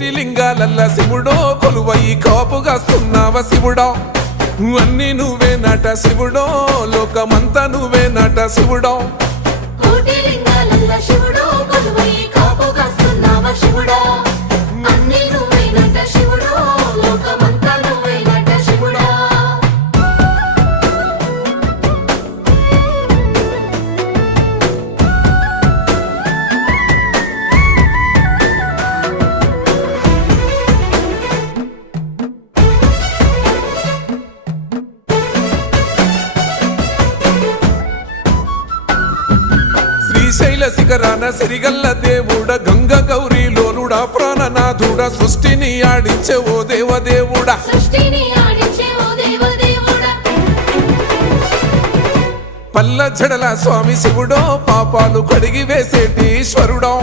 కోటి లింగాలల్ల శివుడో కొలువయి కాపుగాస్తున్నావ శివుడా అన్ని నువ్వే నట శివుడో లోకమంతా నువ్వే నట శివుడో కోటి లింగాలల్ల శివుడో కొలువయి కాపుగాస్తున్నావ శివుడా అన్ని నువ్వే నట శివుడో లోకమంతా నువ్వే నట శివుడా శ్రీశైల శిఖరాన సిరిగల్ల దేవుడ గంగ గౌరీ లోలుడా ప్రాణనాథుడా సృష్టిని ఆడించే ఓ దేవదేవుడా సృష్టిని ఆడించే ఓ దేవదేవుడా పల్ల జడల స్వామి శివుడో పాపాలు కడిగి వేసేటి ఈశ్వరుడో